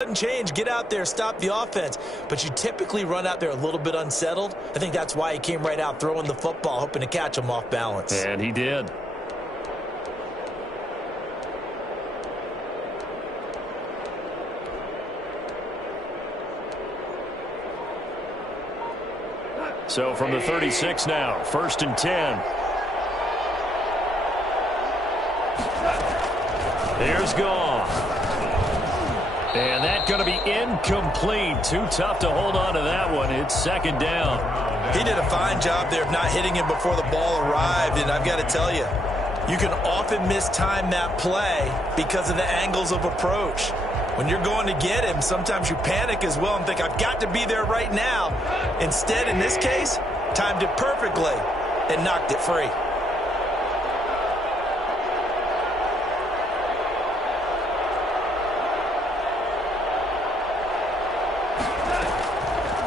Doesn't change. Get out there, stop the offense. But you typically run out there a little bit unsettled. I think that's why he came right out throwing the football, hoping to catch him off balance. And he did. So from the 36 now, 1st and 10. Here's Goff. And that's going to be incomplete. Too tough to hold on to that one. It's 2nd down. He did a fine job there of not hitting him before the ball arrived. And I've got to tell you, you can often mistime that play because of the angles of approach. When you're going to get him, sometimes you panic as well and think, I've got to be there right now. Instead, in this case, timed it perfectly and knocked it free.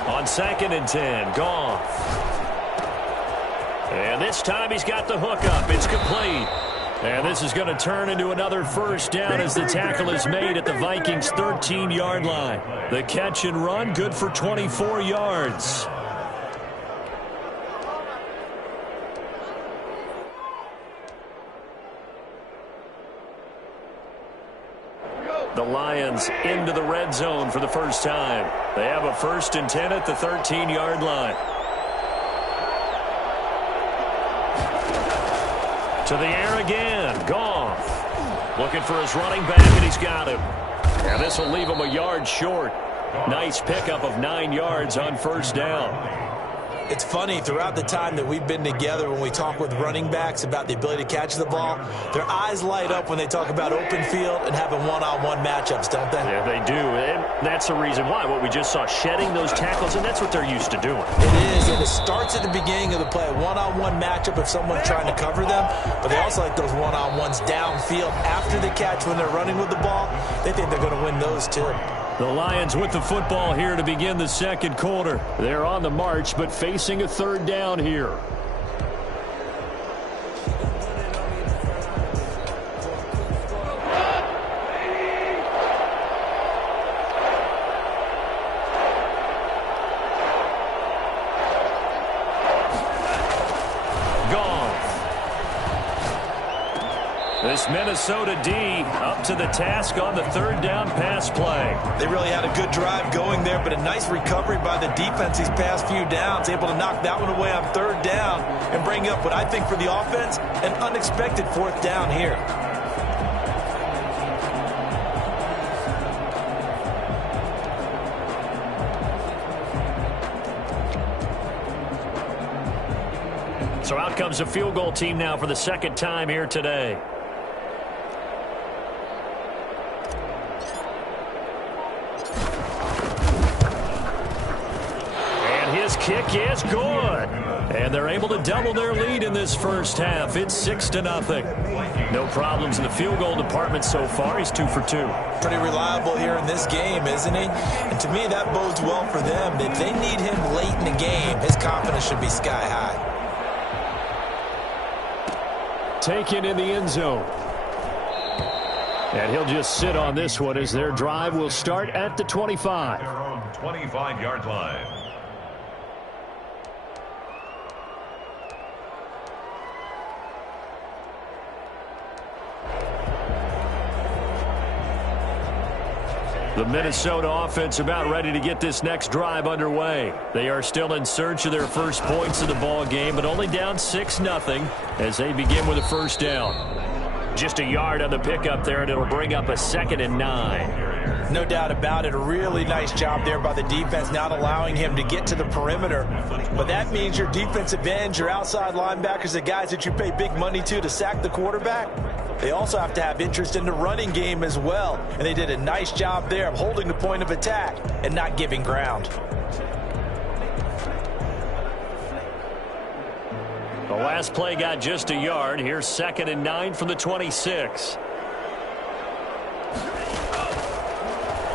On 2nd and 10, Goff. And this time he's got the hook up. It's complete. And this is going to turn into another 1st down as the tackle is made at the Vikings' 13-yard line. The catch and run, good for 24 yards. The Lions into the red zone for the first time. They have a 1st and 10 at the 13-yard line. To the air again. Goff. Looking for his running back, and he's got him. And this will leave him a yard short. Nice pickup of 9 yards on 1st down. It's funny, throughout the time that we've been together, when we talk with running backs about the ability to catch the ball, their eyes light up when they talk about open field and having one-on-one matchups, don't they? Yeah, they do. And that's the reason why. What we just saw, shedding those tackles, and that's what they're used to doing. It is, and it starts at the beginning of the play. A one-on-one matchup if someone's trying to cover them, but they also like those one-on-ones downfield after the catch when they're running with the ball. They think they're going to win those too. The Lions with the football here to begin the 2nd quarter. They're on the march, but facing a 3rd down here. This Minnesota D up to the task on the 3rd down pass play. They really had a good drive going there, but a nice recovery by the defense these past few downs, able to knock that one away on 3rd down and bring up what I think for the offense, an unexpected 4th down here. So out comes a field goal team now for the 2nd time here today. Kick is good. And they're able to double their lead in this 1st half. It's 6-0. No problems in the field goal department so far. He's 2 for 2. Pretty reliable here in this game, isn't he? And to me, that bodes well for them. If they need him late in the game, his confidence should be sky high. Taken in the end zone. And he'll just sit on this one as their drive will start at the 25. Their own 25-yard line. The Minnesota offense about ready to get this next drive underway. They are still in search of their first points of the ball game, but only down 6-0 as they begin with a 1st down. Just a yard on the pickup there, and it'll bring up a 2nd and 9. No doubt about it. A really nice job there by the defense, not allowing him to get to the perimeter. But that means your defensive ends, your outside linebackers, the guys that you pay big money to sack the quarterback, they also have to have interest in the running game as well. And they did a nice job there of holding the point of attack and not giving ground. The last play got just a yard. Here's 2nd and 9 from the 26.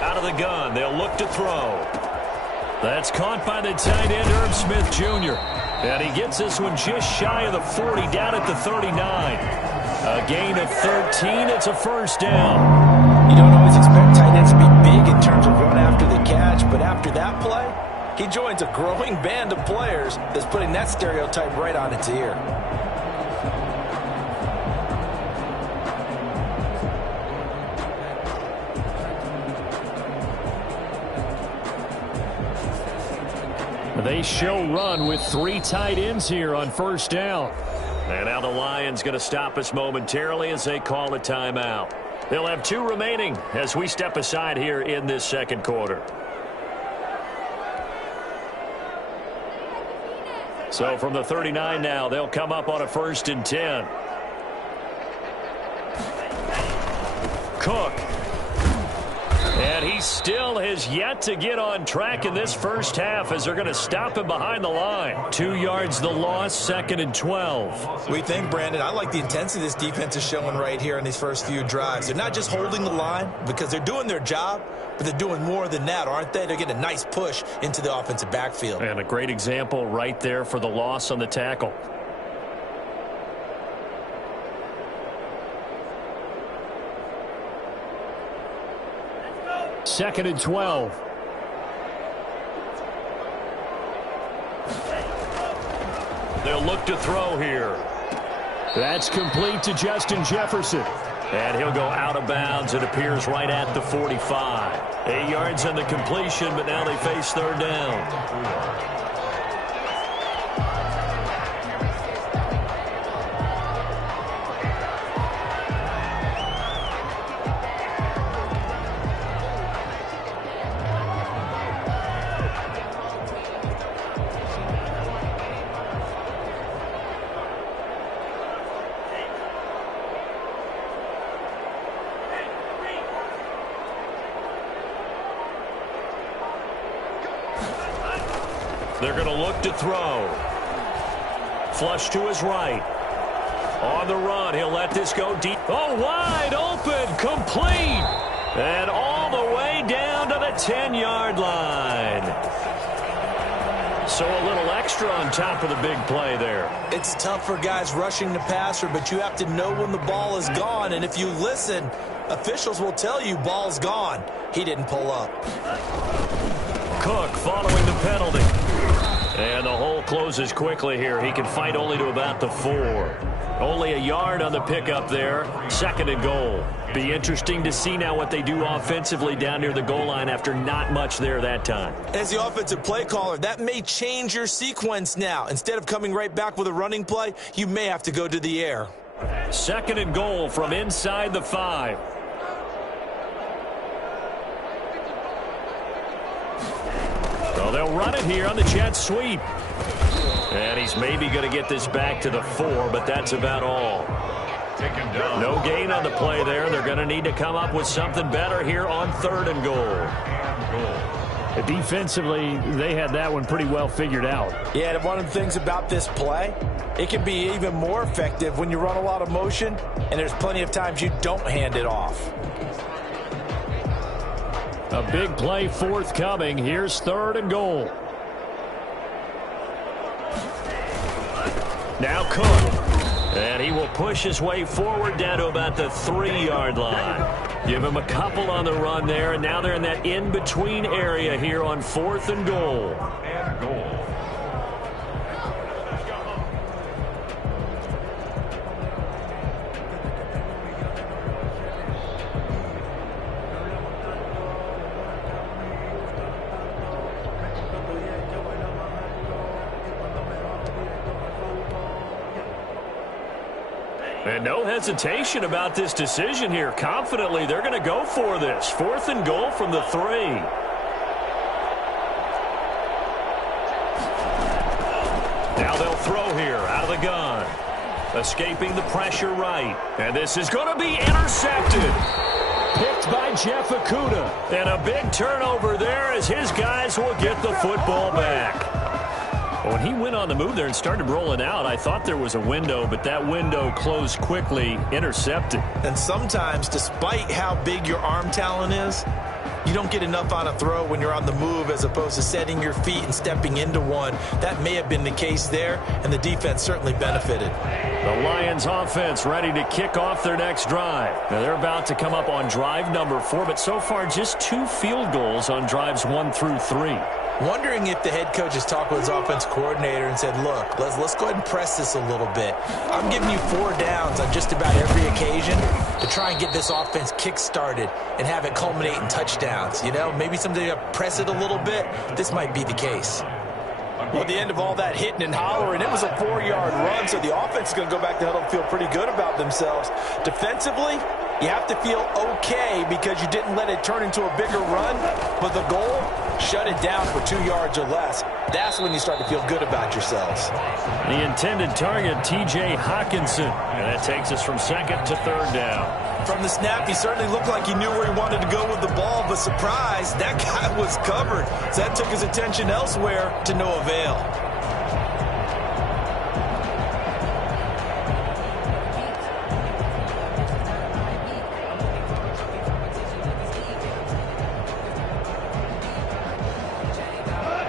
Out of the gun. They'll look to throw. That's caught by the tight end, Herb Smith Jr. And he gets this one just shy of the 40, down at the 39. A gain of 13. It's a 1st down. You don't always expect tight ends to be big in terms of He joins a growing band of players that's putting that stereotype right on its ear. They show run with 3 tight ends here on first down. And now the Lions going to stop us momentarily as they call a timeout. They'll have 2 remaining as we step aside here in this second quarter. So from the 39 now, they'll come up on a 1st and 10. Cook. And he still has yet to get on track in this first half as they're going to stop him behind the line. 2 yards the loss, 2nd and 12. We think, Brandon, I like the intensity this defense is showing right here in these first few drives. They're not just holding the line because they're doing their job, but they're doing more than that, aren't they? They're getting a nice push into the offensive backfield. And a great example right there for the loss on the tackle. Second and 12. They'll look to throw here. That's complete to Justin Jefferson. And he'll go out of bounds. It appears right at the 45. 8 yards on the completion, but now they face 3rd down. They're going to look to throw. Flush to his right. On the run, he'll let this go deep. Oh, wide open, complete. And all the way down to the 10-yard line. So a little extra on top of the big play there. It's tough for guys rushing the passer, but you have to know when the ball is gone. And if you listen, officials will tell you ball's gone. He didn't pull up. Cook following the penalty. And the hole closes quickly here. He can fight only to about the 4. Only a yard on the pickup there. 2nd and goal. Be interesting to see now what they do offensively down near the goal line after not much there that time. As the offensive play caller, that may change your sequence now. Instead of coming right back with a running play, you may have to go to the air. 2nd and goal from inside the 5. So they'll run it here on the jet sweep. And he's maybe going to get this back to the 4, but that's about all. No gain on the play there. They're going to need to come up with something better here on 3rd and goal. Defensively, they had that one pretty well figured out. Yeah, and one of the things about this play, it can be even more effective when you run a lot of motion, and there's plenty of times you don't hand it off. A big play forthcoming. Here's 3rd and goal. Now Cook. And he will push his way forward down to about the 3-yard line. Give him a couple on the run there, and now they're in that in-between area here on 4th and goal. And no hesitation about this decision here. Confidently, they're going to go for this. 4th and goal from the 3. Now they'll throw here out of the gun. Escaping the pressure right. And this is going to be intercepted. Picked by Jeff Okudah. And a big turnover there as his guys will get the football back. When he went on the move there and started rolling out, I thought there was a window, but that window closed quickly, intercepted. And sometimes, despite how big your arm talent is, You don't get enough on a throw when you're on the move as opposed to setting your feet and stepping into one. That may have been the case there, and the defense certainly benefited. The Lions offense ready to kick off their next drive. Now they're about to come up on drive number 4, but so far just 2 field goals on drives 1 through 3. Wondering if the head coach has talked with his offense coordinator and said, look, let's go ahead and press this a little bit. I'm giving you 4 downs on just about every occasion to try and get this offense kick-started and have it culminate in touchdowns. You know, maybe someday you press it a little bit. This might be the case. Well, at the end of all that hitting and hollering, it was a 4-yard run, so the offense is going to go back to huddle and feel pretty good about themselves. Defensively, you have to feel okay because you didn't let it turn into a bigger run, but the goal, shut it down for 2 yards or less. That's when you start to feel good about yourselves. The intended target, T.J. Hawkinson, and that takes us from 2nd to 3rd down. From the snap, he certainly looked like he knew where he wanted to go with the ball, but surprise, that guy was covered. So that took his attention elsewhere to no avail.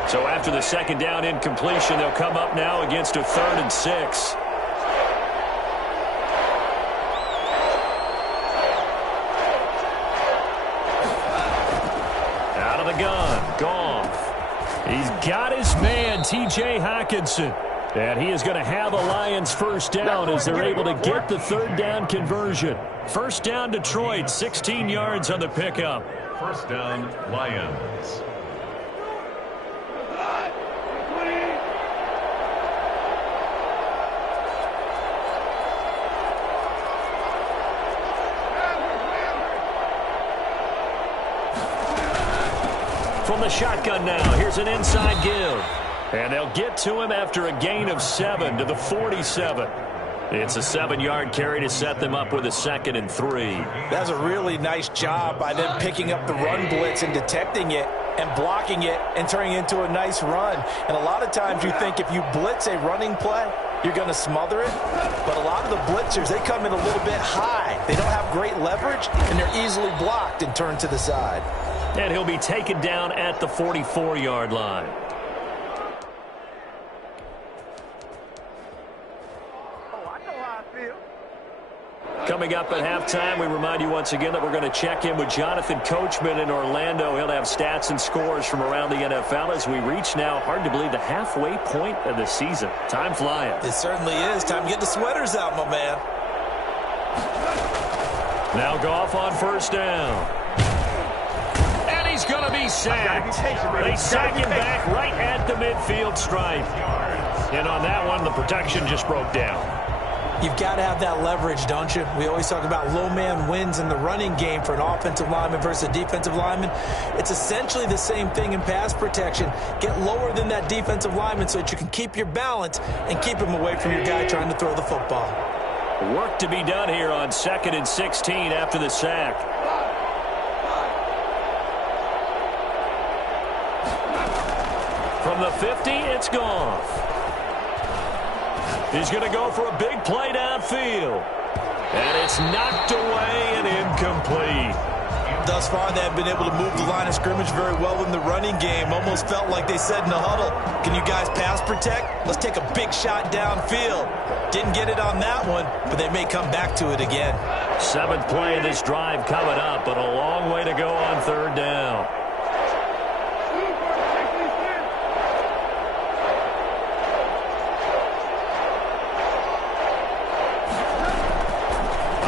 So after the 2nd down incompletion, they'll come up now against a 3rd and 6. Out of the gun, Goff. He's got his man, T.J. Hawkinson. And he is going to have a Lions first down as they're able to get the 3rd down conversion. First down, Detroit, 16 yards on the pickup. First down, Lions. From the shotgun now, here's an inside give. And they'll get to him after a gain of 7 to the 47. It's a 7-yard carry to set them up with a 2nd and 3. That's a really nice job by them picking up the run blitz and detecting it and blocking it and turning it into a nice run. And a lot of times you think if you blitz a running play, you're going to smother it. But a lot of the blitzers, they come in a little bit high. They don't have great leverage, and they're easily blocked and turned to the side. And he'll be taken down at the 44-yard line. Coming up at halftime, we remind you once again that we're going to check in with Jonathan Coachman in Orlando. He'll have stats and scores from around the NFL as we reach now, hard to believe, the halfway point of the season. Time flying. It certainly is. Time to get the sweaters out, my man. Now Goff on first down. And he's going to be sacked. They sack him back right at the midfield stripe. And on that one, the protection just broke down. You've got to have that leverage, don't you? We always talk about low man wins in the running game for an offensive lineman versus a defensive lineman. It's essentially the same thing in pass protection. Get lower than that defensive lineman so that you can keep your balance and keep him away from your guy trying to throw the football. Work to be done here on 2nd and 16 after the sack. From the 50, it's Goff. He's going to go for a big play downfield. And it's knocked away and incomplete. Thus far, they have been able to move the line of scrimmage very well in the running game. Almost felt like they said in the huddle, can you guys pass protect? Let's take a big shot downfield. Didn't get it on that one, but they may come back to it again. 7th play of this drive coming up, but a long way to go on 3rd down.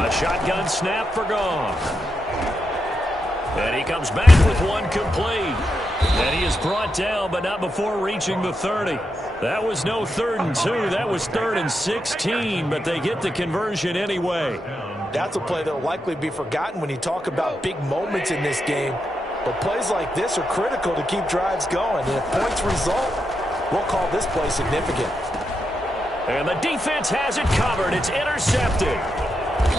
A shotgun snap for Goff. And he comes back with one complete. And he is brought down, but not before reaching the 30. That was no 3rd and 2. That was 3rd and 16, but they get the conversion anyway. That's a play that will likely be forgotten when you talk about big moments in this game. But plays like this are critical to keep drives going. And if points result, we'll call this play significant. And the defense has it covered. It's intercepted.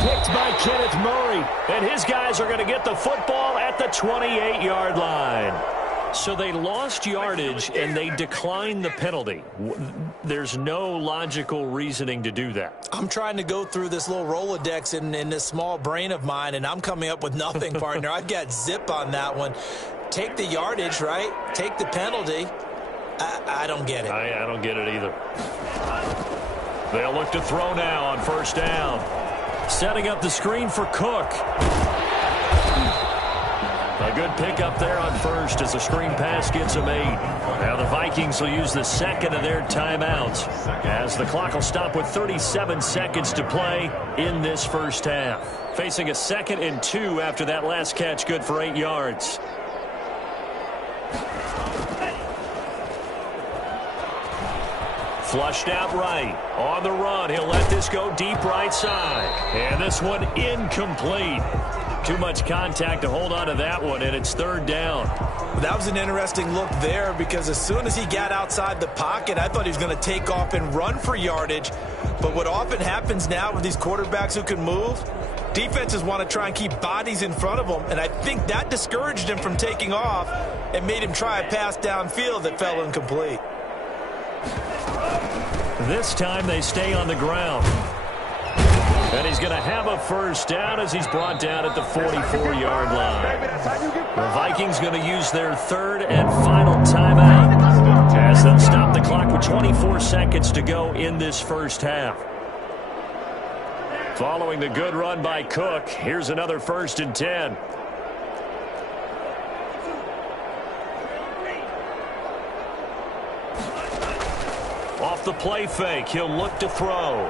Picked by Kenneth Murray. And his guys are going to get the football at the 28-yard line. So they lost yardage and they declined the penalty. There's no logical reasoning to do that. I'm trying to go through this little Rolodex in this small brain of mine, and I'm coming up with nothing, partner. I've got zip on that one. Take the yardage, right? Take the penalty. I don't get it. I don't get it either. They'll look to throw now on first down. Setting up the screen for Cook. A good pickup there on first as the screen pass gets a made. Now the Vikings will use the second of their timeouts as the clock will stop with 37 seconds to play in this first half. Facing a 2nd and 2 after that last catch, good for 8 yards. Flushed out right. On the run, he'll let this go deep right side. And this one incomplete. Too much contact to hold on to that one, and it's 3rd down. That was an interesting look there because as soon as he got outside the pocket, I thought he was going to take off and run for yardage. But what often happens now with these quarterbacks who can move, defenses want to try and keep bodies in front of them, and I think that discouraged him from taking off and made him try a pass downfield that fell incomplete. This time they stay on the ground. And he's going to have a first down as he's brought down at the 44-yard line. The Vikings going to use their 3rd and final timeout as they'll stop the clock with 24 seconds to go in this first half. Following the good run by Cook, here's another 1st and 10. Off the play fake, he'll look to throw.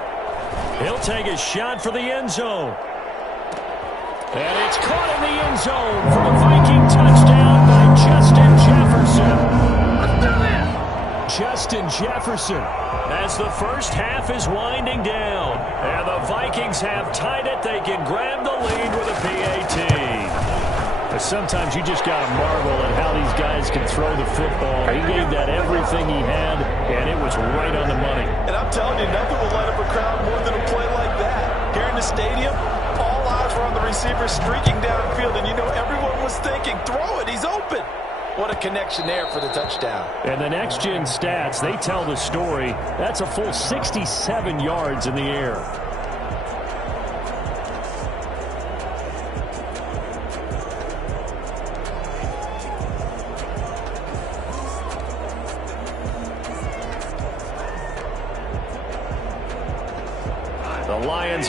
He'll take a shot for the end zone. And it's caught in the end zone for the Viking touchdown by Justin Jefferson. Justin Jefferson as the first half is winding down. And the Vikings have tied it. They can grab the lead with a PAT. Sometimes you just got to marvel at how these guys can throw the football. He gave that everything he had, and it was right on the money. And I'm telling you, nothing will light up a crowd more than a play like that. Here in the stadium, all eyes were on the receiver streaking downfield, and you know everyone was thinking, throw it, he's open. What a connection there for the touchdown. And the next-gen stats, they tell the story. That's a full 67 yards in the air.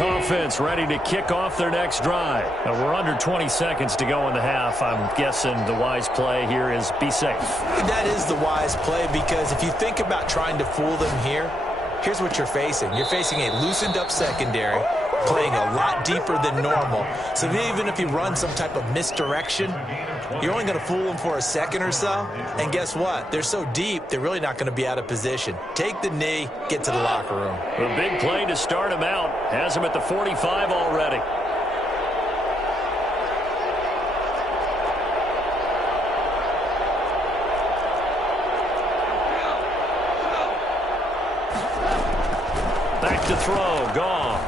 Offense ready to kick off their next drive. Now we're under 20 seconds to go in the half. I'm guessing the wise play here is be safe. That is the wise play because if you think about trying to fool them here, here's what you're facing. You're facing a loosened up secondary, playing a lot deeper than normal. So even if you run some type of misdirection, you're only going to fool them for a second or so. And guess what? They're so deep, they're really not going to be out of position. Take the knee, get to the locker room. A big play to start him out. Has him at the 45 already. Back to throw. Goff.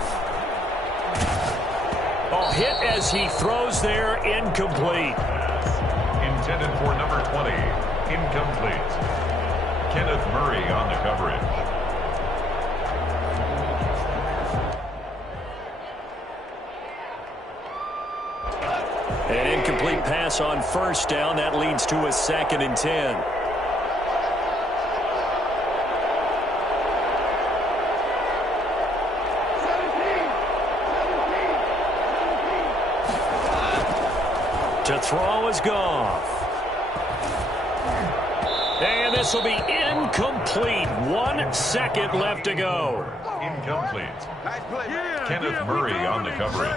Oh, hit as he throws there. Incomplete. Intended for number 20. Incomplete. Kenneth Murray on the coverage. An incomplete pass on first down. That leads to a 2nd and 10. To throw is Goff. And this will be incomplete. 1 second left to go. Incomplete. Kenneth Murray on the coverage.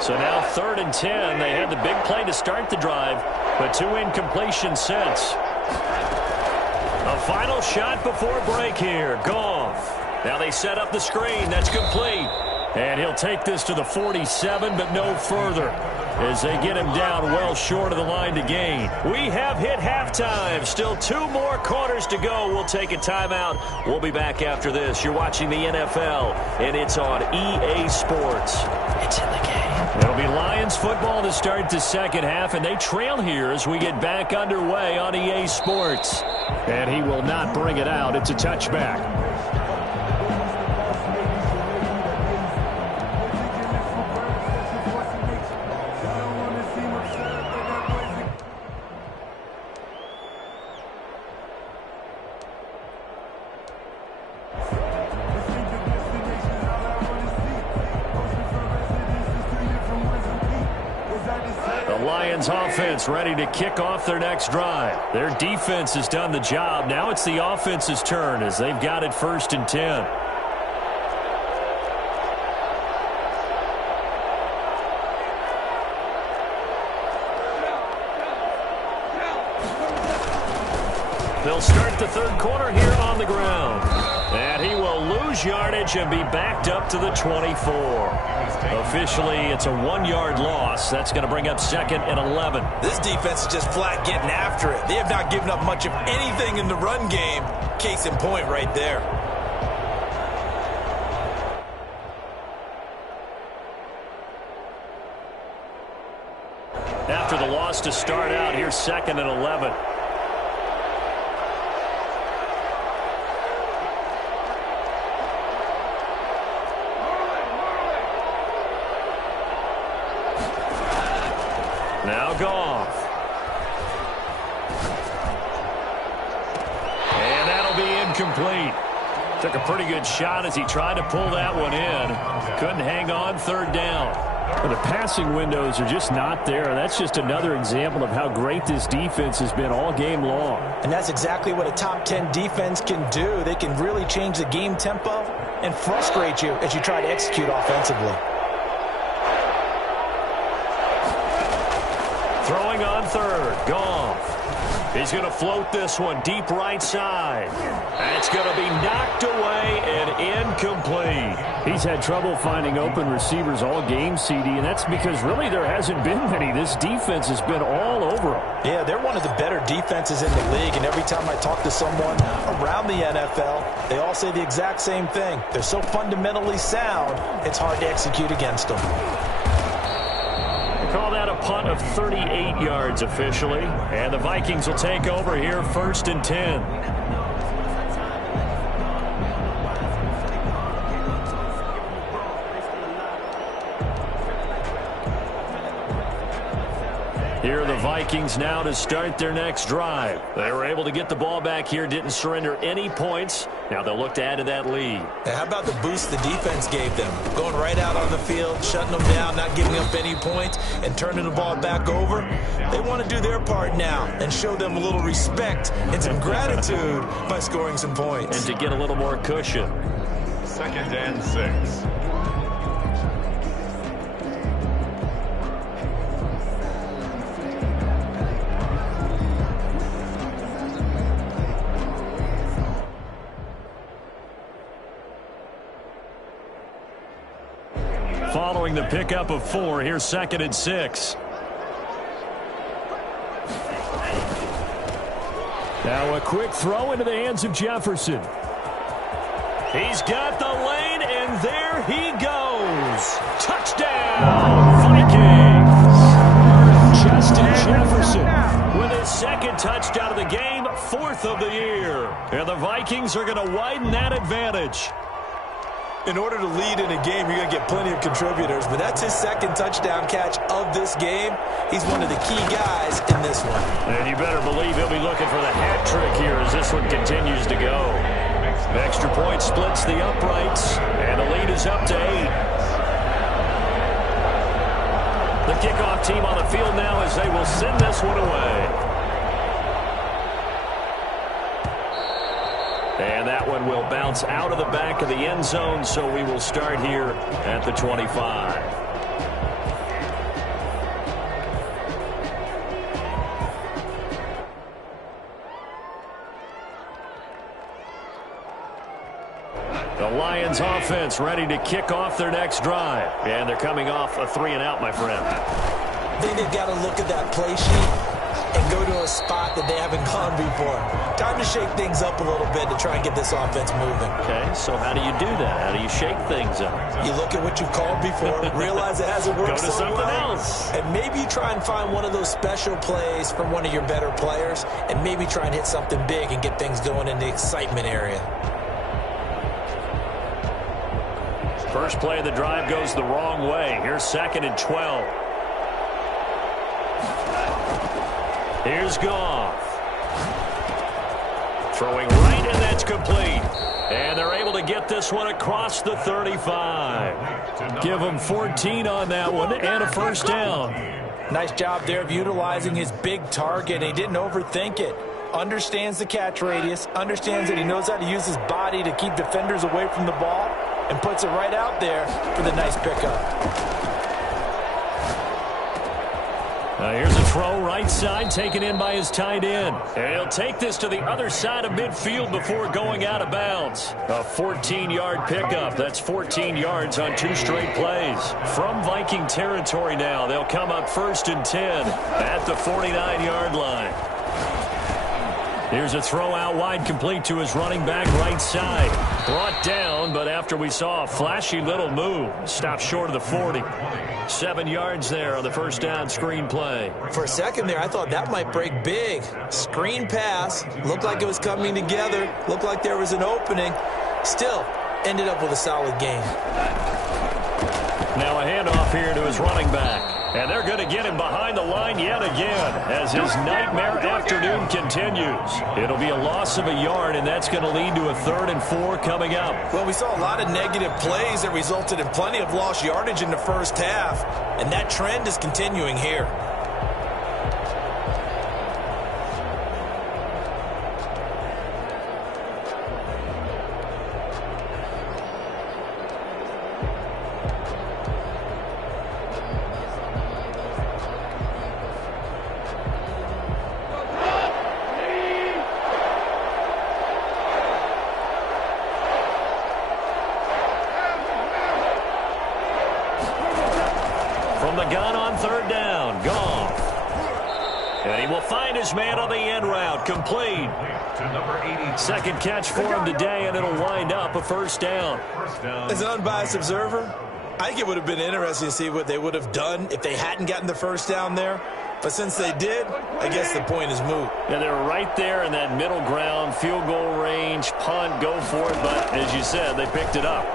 So now 3rd and 10. They had the big play to start the drive, but 2 incompletions since. A final shot before break here. Goff. Now they set up the screen. That's complete. And he'll take this to the 47, but no further as they get him down well short of the line to gain. We have hit halftime. Still 2 more quarters to go. We'll take a timeout. We'll be back after this. You're watching the NFL, and it's on EA Sports. It's in the game. It'll be be Lions football to start the second half, and they trail here as we get back underway on EA Sports. And he will not bring it out. It's a touchback. Offense ready to kick off their next drive. Their defense has done the job. Now it's the offense's turn as they've got it 1st and 10. They'll start the third quarter here on the ground. And he will lose yardage and be backed up to the 24. Officially, it's a 1-yard loss. That's going to bring up 2nd and 11. This defense is just flat getting after it. They have not given up much of anything in the run game. Case in point right there. After the loss to start out, here's 2nd and 11. Now Goff. And that'll be incomplete. Took a pretty good shot as he tried to pull that one in. Couldn't hang on 3rd down. But the passing windows are just not there. That's just another example of how great this defense has been all game long. And that's exactly what a top 10 defense can do. They can really change the game tempo and frustrate you as you try to execute offensively. Throwing on 3rd, Goff. He's going to float this one deep right side. That's going to be knocked away and incomplete. He's had trouble finding open receivers all game, CD, and that's because really there hasn't been many. This defense has been all over them. Yeah, they're one of the better defenses in the league, and every time I talk to someone around the NFL, they all say the exact same thing. They're so fundamentally sound, it's hard to execute against them. Call that a punt of 38 yards officially. And the Vikings will take over here 1st and 10. Here are the Vikings now to start their next drive. They were able to get the ball back here, didn't surrender any points. Now they'll look to add to that lead. And how about the boost the defense gave them? Going right out on the field, shutting them down, not giving up any points, and turning the ball back over. They want to do their part now and show them a little respect and some gratitude by scoring some points. And to get a little more cushion. 2nd and 6. Following the pickup of 4, here's 2nd and 6. Now a quick throw into the hands of Jefferson. He's got the lane, and there he goes. Touchdown, Vikings! Justin Jefferson with his 2nd touchdown of the game, 4th of the year. And the Vikings are going to widen that advantage. In order to lead in a game, you're going to get plenty of contributors, but that's his 2nd touchdown catch of this game. He's one of the key guys in this one. And you better believe he'll be looking for the hat trick here as this one continues to go. The extra point splits the uprights, and the lead is up to 8. The kickoff team on the field now as they will send this one away. And that one will bounce out of the back of the end zone, so we will start here at the 25. The Lions offense ready to kick off their next drive. And they're coming off a 3-and-out, my friend. I think they've got to look at that play sheet. and go to a spot that they haven't gone before. Time to shake things up a little bit to try and get this offense moving. Okay, so how do you do that? How do you shake things up? You look at what you've called before, realize it hasn't worked Go to so something well, else. and maybe you try and find one of those special plays from one of your better players, and maybe try and hit something big and get things going in the excitement area. First play of the drive goes the wrong way. Here's 2nd and 12. Here's Goff. Throwing right, and that's complete. And they're able to get this one across the 35. Give him 14 on that one and a first down. Nice job there of utilizing his big target. He didn't overthink it. Understands the catch radius, understands that he knows how to use his body to keep defenders away from the ball, and puts it right out there for the nice pickup. Here's a throw right side taken in by his tight end. And he'll take this to the other side of midfield before going out of bounds. A 14-yard pickup. That's 14 yards on 2 straight plays. From Viking territory now, they'll come up 1st and 10 at the 49-yard line. Here's a throw out wide, complete to his running back right side. Brought down, but after we saw a flashy little move, stopped short of the 40. 7 yards there on the first down screen play. For a second there, I thought that might break big. Screen pass. Looked like it was coming together. Looked like there was an opening. Still, ended up with a solid game. Now a handoff here to his running back. And they're going to get him behind the line yet again as his nightmare afternoon continues. It'll be a loss of a yard, and that's going to lead to a 3rd and 4 coming up. Well, we saw a lot of negative plays that resulted in plenty of lost yardage in the first half, and that trend is continuing here. From the gun on 3rd down, Goff. And he will find his man on the end route, complete. Second catch for him today, and it'll wind up a first down. As an unbiased observer, I think it would have been interesting to see what they would have done if they hadn't gotten the first down there. But since they did, I guess the point is moot. Yeah, they're right there in that middle ground, field goal range, punt, go for it. But as you said, they picked it up.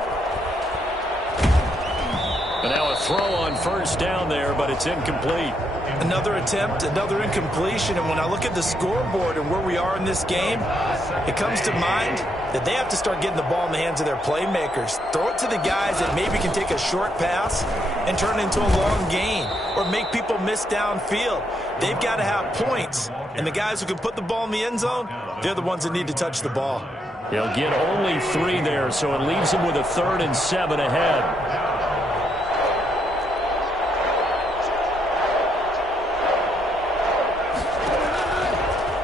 And now a throw on first down there, but it's incomplete. Another attempt, another incompletion, and when I look at the scoreboard and where we are in this game, it comes to mind that they have to start getting the ball in the hands of their playmakers. Throw it to the guys that maybe can take a short pass and turn it into a long gain or make people miss downfield. They've got to have points, and the guys who can put the ball in the end zone, they're the ones that need to touch the ball. They'll get only 3 there, so it leaves them with a 3rd and 7 ahead.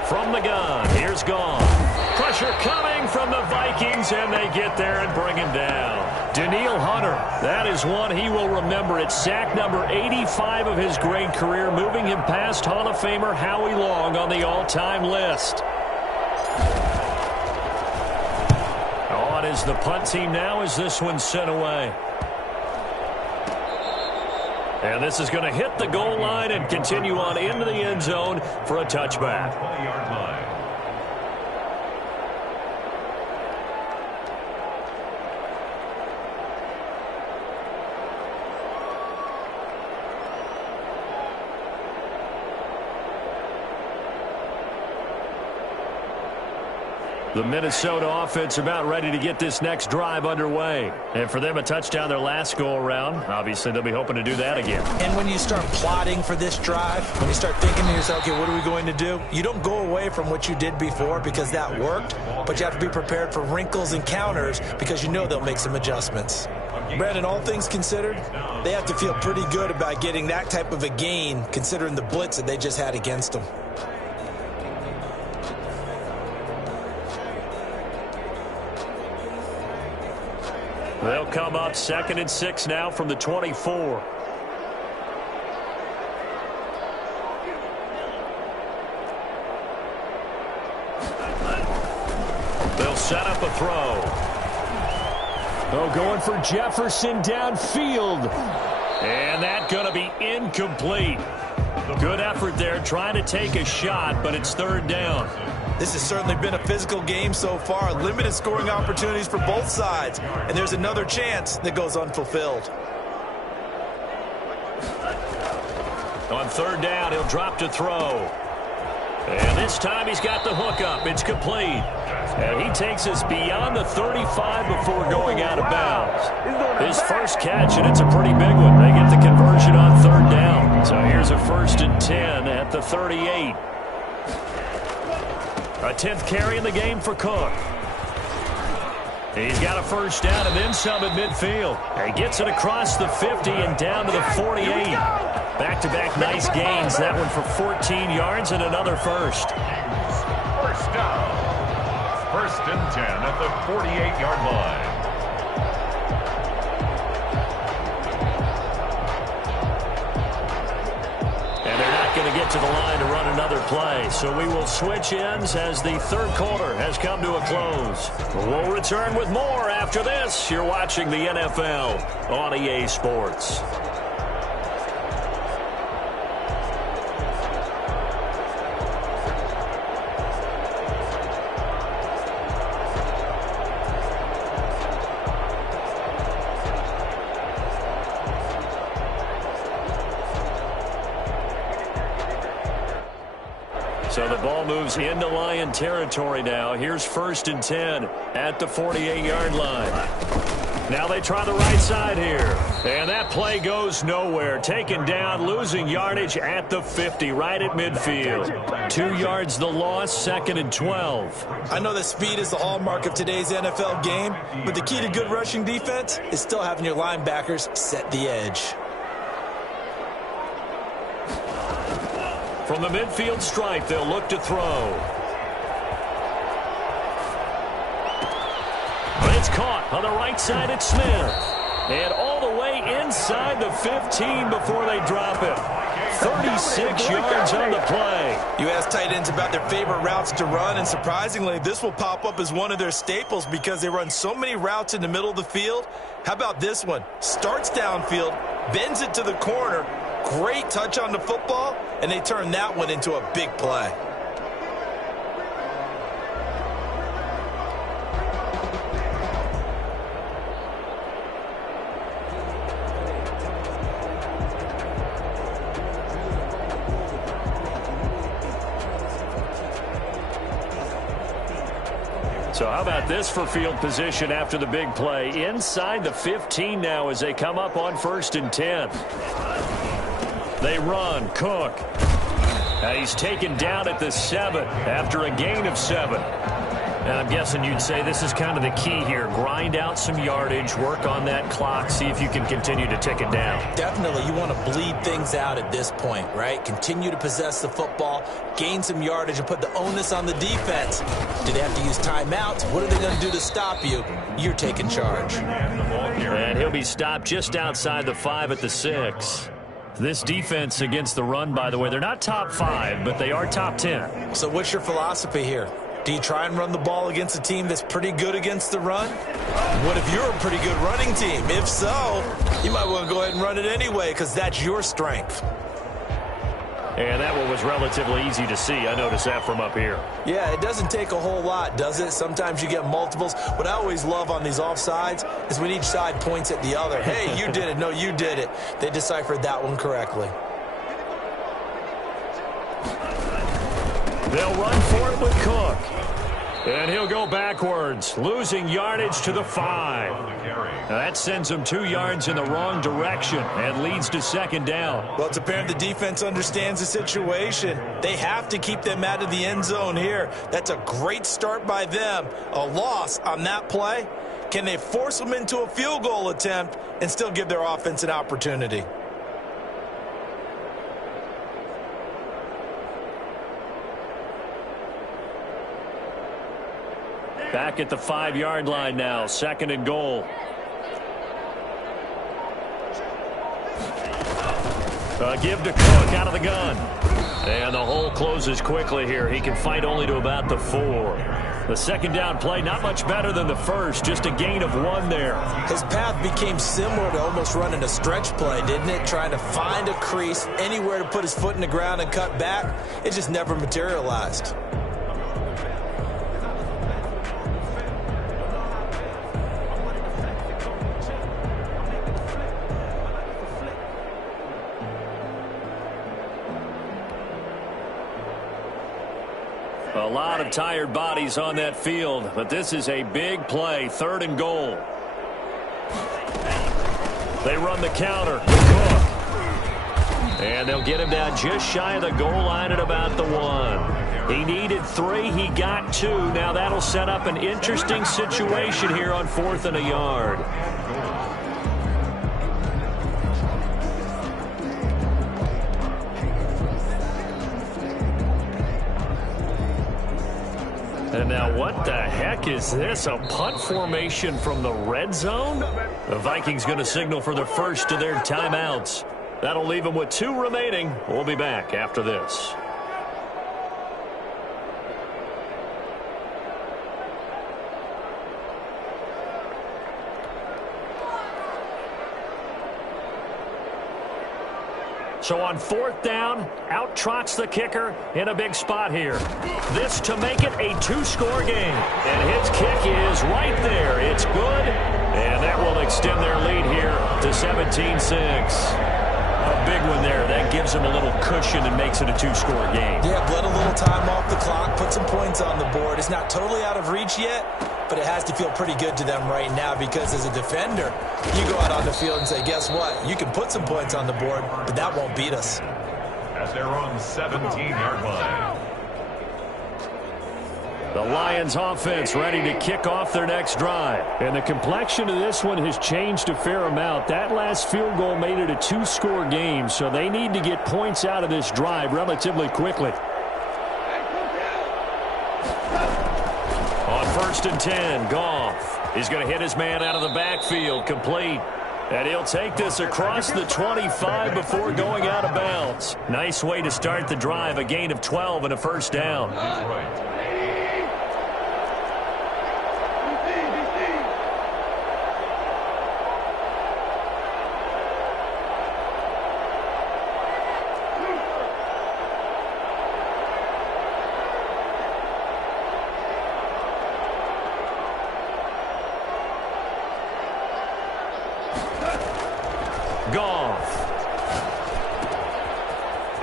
From the gun, here's Goff. Pressure coming from the Vikings, and they get there and bring him down. Danielle Hunter, that is one he will remember. It's sack number 85 of his great career, moving him past Hall of Famer Howie Long on the all-time list. On is the punt team now as this one's sent away. And this is going to hit the goal line and continue on into the end zone for a touchback. 20-yard line. The Minnesota offense about ready to get this next drive underway. And for them, a touchdown their last go-around. Obviously, they'll be hoping to do that again. And when you start plotting for this drive, when you start thinking to yourself, okay, what are we going to do? You don't go away from what you did before because that worked, but you have to be prepared for wrinkles and counters because you know they'll make some adjustments. Brandon, all things considered, they have to feel pretty good about getting that type of a gain considering the blitz that they just had against them. They'll come up 2nd and 6 now from the 24. set up a throw. Oh, going for Jefferson downfield. And that's going to be incomplete. Good effort there trying to take a shot, but it's third down. This has certainly been a physical game so far. Limited scoring opportunities for both sides. And there's another chance that goes unfulfilled. On third down, he'll drop to throw. And this time he's got the hook up. It's complete. And he takes us beyond the 35 before going out of bounds. His first catch, and it's a pretty big one. They get the conversion on third down. So here's a 1st and 10 at the 38. A 10th carry in the game for Cook. He's got a first down and then some at midfield. He gets it across the 50 and down to the 48. Back-to-back nice gains. That one for 14 yards and another first. First down. 1st and 10 at the 48-yard line. And they're not going to get to the line to run another play. So we will switch ends as the third quarter has come to a close. We'll return with more after this. You're watching the NFL on EA Sports. So the ball moves into Lion territory now. Here's 1st and 10 at the 48-yard line. Now they try the right side here. And that play goes nowhere. Taken down, losing yardage at the 50, right at midfield. 2 yards the loss, 2nd and 12. I know that speed is the hallmark of today's NFL game, but the key to good rushing defense is still having your linebackers set the edge. From the midfield stripe, they'll look to throw. But it's caught on the right side at Smith. And all the way inside the 15 before they drop it. 36 yards on the play. You ask tight ends about their favorite routes to run, and surprisingly, this will pop up as one of their staples because they run so many routes in the middle of the field. How about this one? Starts downfield, bends it to the corner, great touch on the football, and they turn that one into a big play. So how about this for field position after the big play? Inside the 15 now as they come up on 1st and 10. They run. Cook. He's taken down at the 7 after a gain of 7. And I'm guessing you'd say this is kind of the key here. Grind out some yardage, work on that clock, see if you can continue to tick it down. Definitely, you want to bleed things out at this point, right? Continue to possess the football, gain some yardage, and put the onus on the defense. Do they have to use timeouts? What are they going to do to stop you? You're taking charge. And he'll be stopped just outside the 5 at the 6. This defense against the run, by the way, they're not top 5, but they are top 10. So what's your philosophy here? Do you try and run the ball against a team that's pretty good against the run? What if you're a pretty good running team? If so, you might want to go ahead and run it anyway because that's your strength. And that one was relatively easy to see. I noticed that from up here. Yeah, it doesn't take a whole lot, does it? Sometimes you get multiples. What I always love on these offsides is when each side points at the other. Hey, you did it. No, you did it. They deciphered that one correctly. They'll run for it with Cook. And he'll go backwards, losing yardage to the 5. Now that sends him 2 yards in the wrong direction and leads to 2nd down. Well, it's apparent the defense understands the situation. They have to keep them out of the end zone here. That's a great start by them. A loss on that play. Can they force them into a field goal attempt and still give their offense an opportunity? Back at the 5-yard line now, 2nd and goal. Give to Cook out of the gun. And the hole closes quickly here. He can fight only to about the 4. The second down play, not much better than the first, just a gain of 1 there. His path became similar to almost running a stretch play, didn't it? Trying to find a crease, anywhere to put his foot in the ground and cut back. It just never materialized. A lot of tired bodies on that field, but this is a big play, 3rd and goal. They run the counter. Cook. And they'll get him down just shy of the goal line at about the 1. He needed 3. He got 2. Now that'll set up an interesting situation here on 4th and a yard. And now what the heck is this? A punt formation from the red zone? The Vikings going to signal for the first of their timeouts. That'll leave them with 2 remaining. We'll be back after this. So on 4th down, out trots the kicker in a big spot here. This to make it a 2-score game. And his kick is right there. It's good. And that will extend their lead here to 17-6. A big one there. That gives them a little cushion and makes it a 2-score game. Yeah, bled a little time off the clock, put some points on the board. It's not totally out of reach yet, but it has to feel pretty good to them right now because as a defender, you go out on the field and say, guess what? You can put some points on the board, but that won't beat us. As they're on 17-yard line. The Lions offense ready to kick off their next drive. And the complexion of this one has changed a fair amount. That last field goal made it a 2-score game, so they need to get points out of this drive relatively quickly. On 1st and 10, Goff. He's going to hit his man out of the backfield, complete. And he'll take this across the 25 before going out of bounds. Nice way to start the drive, a gain of 12 and a 1st down. That's right.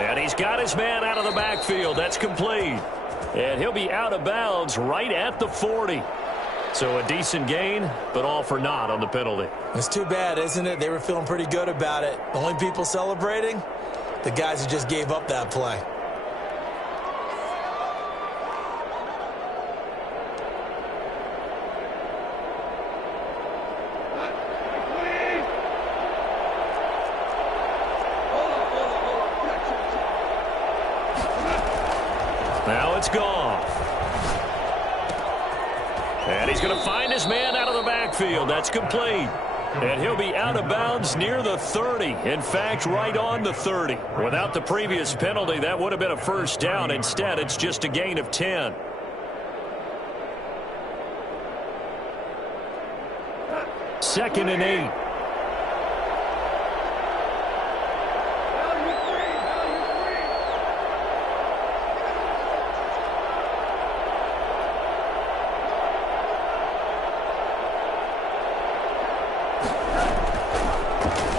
And he's got his man out of the backfield. That's complete. And he'll be out of bounds right at the 40. So a decent gain, but all for naught on the penalty. It's too bad, isn't it? They were feeling pretty good about it. The only people celebrating, the guys who just gave up that play. Now it's Goff. And he's going to find his man out of the backfield. That's complete. And he'll be out of bounds near the 30. In fact, right on the 30. Without the previous penalty, that would have been a 1st down. Instead, it's just a gain of 10. Second and 8.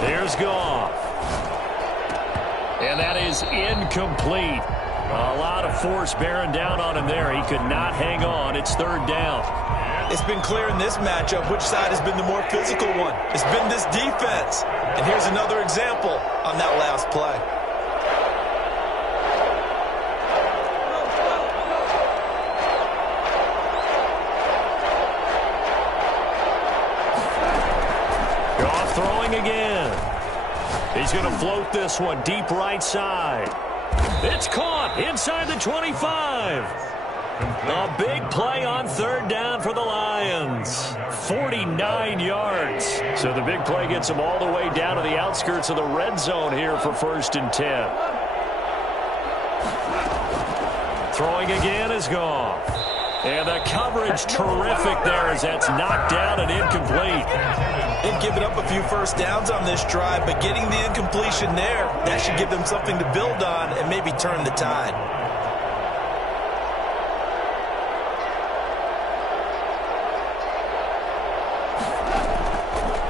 There's Goff. And that is incomplete. A lot of force bearing down on him there. He could not hang on. It's 3rd down. It's been clear in this matchup which side has been the more physical one. It's been this defense. And here's another example on that last play. Goff throwing again. He's going to float this one deep right side. It's caught inside the 25. A big play on 3rd down for the Lions. 49 yards. So the big play gets them all the way down to the outskirts of the red zone here for 1st and 10. Throwing again is Goff. And the coverage terrific there as that's knocked down and incomplete. They've given up a few first downs on this drive, but getting the incompletion there, that should give them something to build on and maybe turn the tide.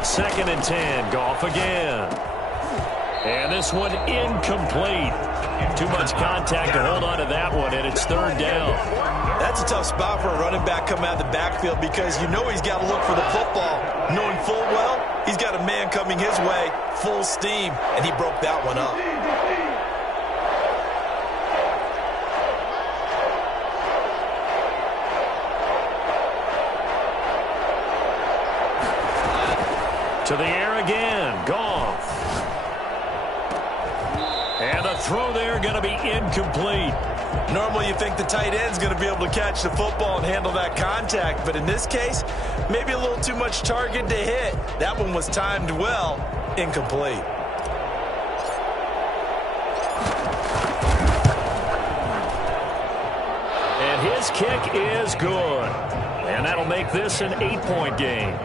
Second and 10, Goff again. And this one incomplete. Too much contact to hold on to that one, and it's third down. That's a tough spot for a running back coming out of the backfield because you know he's got to look for the football. Knowing full well, he's got a man coming his way, full steam, and he broke that one up. To the air again, Goff. And the throw there going to be incomplete. Normally you think the tight end's going to be able to catch the football and handle that contact, but in this case, maybe a little too much target to hit. That one was timed well, incomplete. And his kick is good. And that'll make this an 8-point game.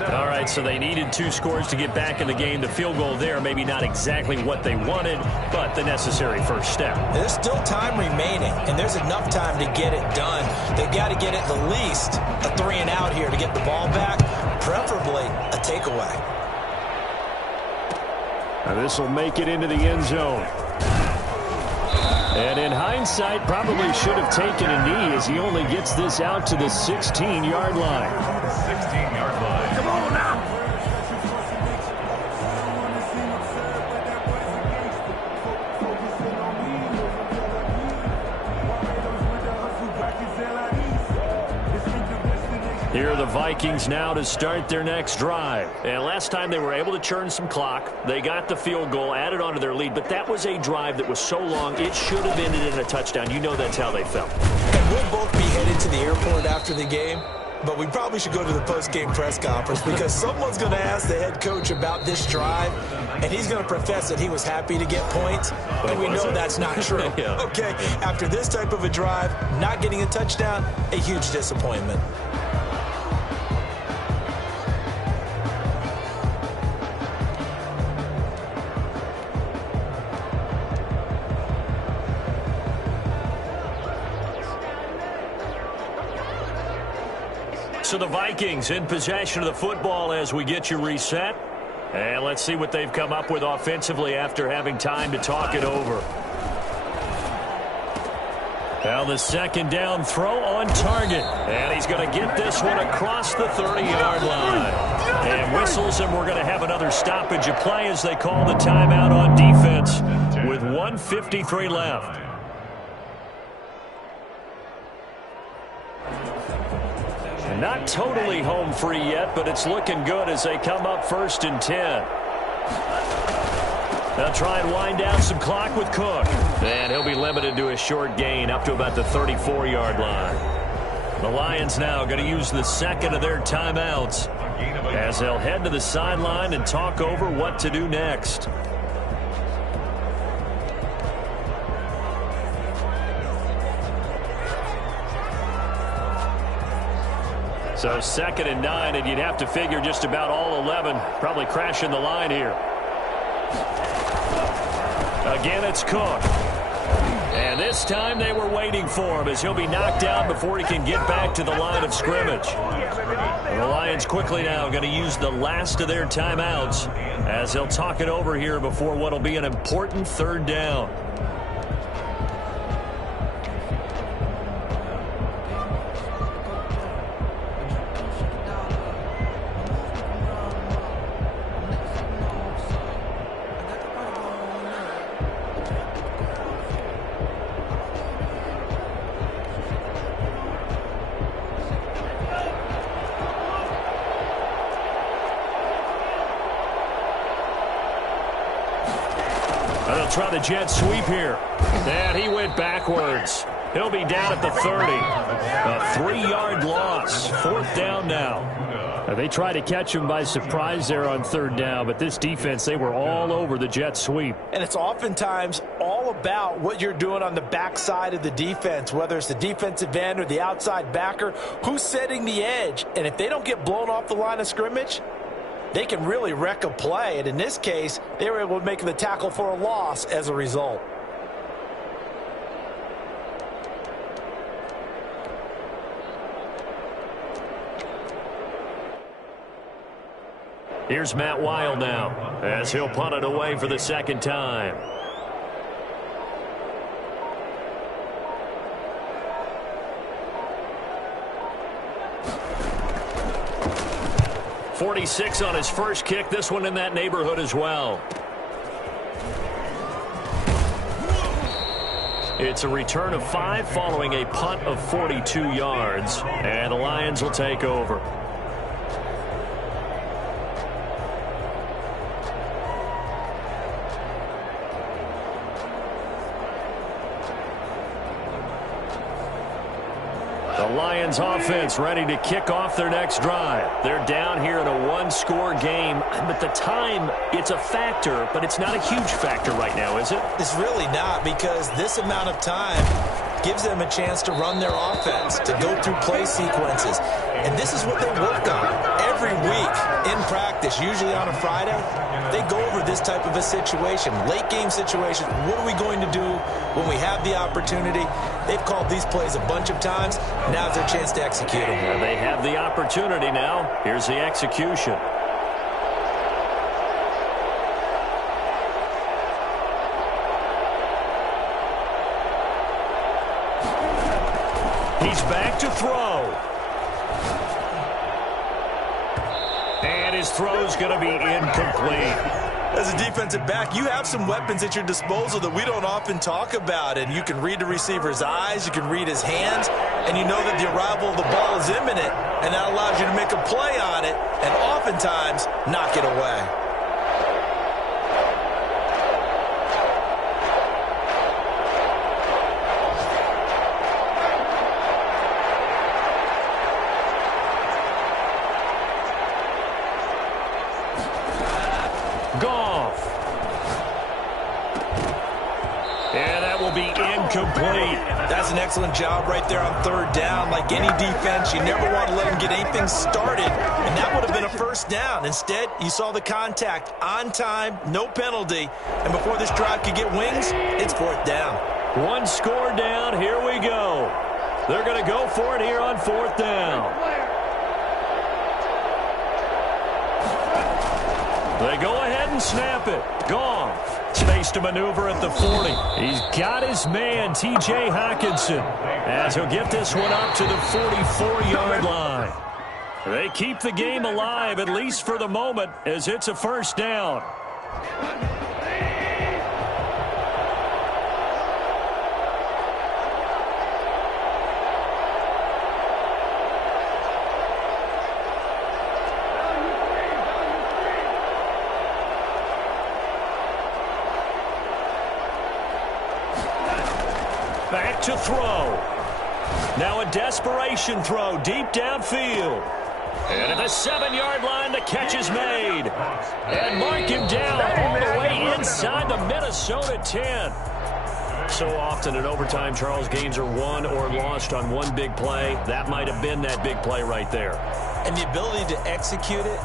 All right, so they needed 2 scores to get back in the game. The field goal there, maybe not exactly what they wanted, but the necessary first step. There's still time remaining, and there's enough time to get it done. They've got to get at the least a 3-and-out here to get the ball back, preferably a takeaway. Now this will make it into the end zone. And in hindsight, probably should have taken a knee as he only gets this out to the 16-yard line. 16-yard line. Come on now. Here are the Vikings now to start their next drive. And last time they were able to churn some clock. They got the field goal, added on to their lead. But that was a drive that was so long, it should have ended in a touchdown. You know that's how they felt. And we'll both be headed to the airport after the game. But we probably should go to the post-game press conference because someone's going to ask the head coach about this drive, and he's going to profess that he was happy to get points, and we know that's not true. Yeah. Okay, after this type of a drive, not getting a touchdown, a huge disappointment. So the Vikings in possession of the football as we get you reset. And let's see what they've come up with offensively after having time to talk it over. Now the second down throw on target. And he's going to get this one across the 30-yard line. And whistles, and we're going to have another stoppage of play as they call the timeout on defense with 1:53 left. Not totally home free yet, but it's looking good as they come up 1st and 10. They'll try and wind down some clock with Cook. And he'll be limited to a short gain up to about the 34-yard line. The Lions now going to use the second of their timeouts as they'll head to the sideline and talk over what to do next. So 2nd and 9, and you'd have to figure just about all 11 probably crashing the line here. Again, it's Cook. And this time they were waiting for him as he'll be knocked down before he can get back to the line of scrimmage. The Lions quickly now going to use the last of their timeouts as they'll talk it over here before what will be an important 3rd down. They'll try the jet sweep here. And he went backwards. He'll be down at the 30. A 3-yard loss. 4th down now. They tried to catch him by surprise there on 3rd down, but this defense, they were all over the jet sweep. And it's oftentimes all about what you're doing on the backside of the defense, whether it's the defensive end or the outside backer, who's setting the edge. And if they don't get blown off the line of scrimmage, they can really wreck a play. And in this case, they were able to make the tackle for a loss as a result. Here's Matt Weil now as he'll punt it away for the 2nd time. .46 on his first kick. This one in that neighborhood as well. It's a return of 5 following a punt of 42 yards. And the Lions will take over. The Lions offense ready to kick off their next drive. They're down here in a 1-score game. But the time, it's a factor, but it's not a huge factor right now, is it? It's really not, because this amount of time gives them a chance to run their offense, to go through play sequences. And this is what they work on every week in practice, usually on a Friday. They go over this type of a situation, late game situation. What are we going to do when we have the opportunity? They've called these plays a bunch of times. Now's their chance to execute them. Yeah, they have the opportunity now. Here's the execution. He's back to throw. And his throw's going to be incomplete. As a defensive back, you have some weapons at your disposal that we don't often talk about. And you can read the receiver's eyes, you can read his hands, and you know that the arrival of the ball is imminent, and that allows you to make a play on it and oftentimes knock it away. Incomplete. That's an excellent job right there on 3rd down. Like any defense, you never want to let them get anything started, and that would have been a 1st down. Instead, you saw the contact on time, no penalty, and before this drive could get wings, it's 4th down. 1 score down. Here we go. They're going to go for it here on 4th down. They go ahead and snap it. Goff. Space to maneuver at the 40. He's got his man, T.J. Hockenson, as he'll get this one up to the 44-yard line. They keep the game alive, at least for the moment, as it's a 1st down. Back to throw. Now a desperation throw deep downfield. And at the 7-yard line, the catch is made. And mark him down all the way inside the Minnesota 10. So often in overtime, Charles, games are won or lost on one big play. That might have been that big play right there. And the ability to execute it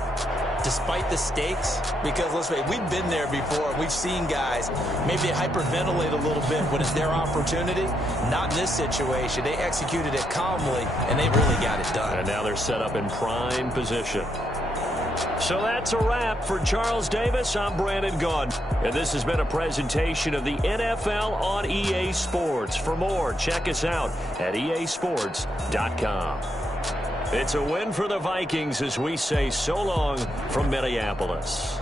despite the stakes, because let's face it, we've been there before. We've seen guys maybe hyperventilate a little bit when it's their opportunity. Not in this situation. They executed it calmly, and they really got it done. And now they're set up in prime position. So that's a wrap for Charles Davis. I'm Brandon Gaudin, and this has been a presentation of the NFL on EA Sports. For more, check us out at easports.com. It's a win for the Vikings as we say so long from Minneapolis.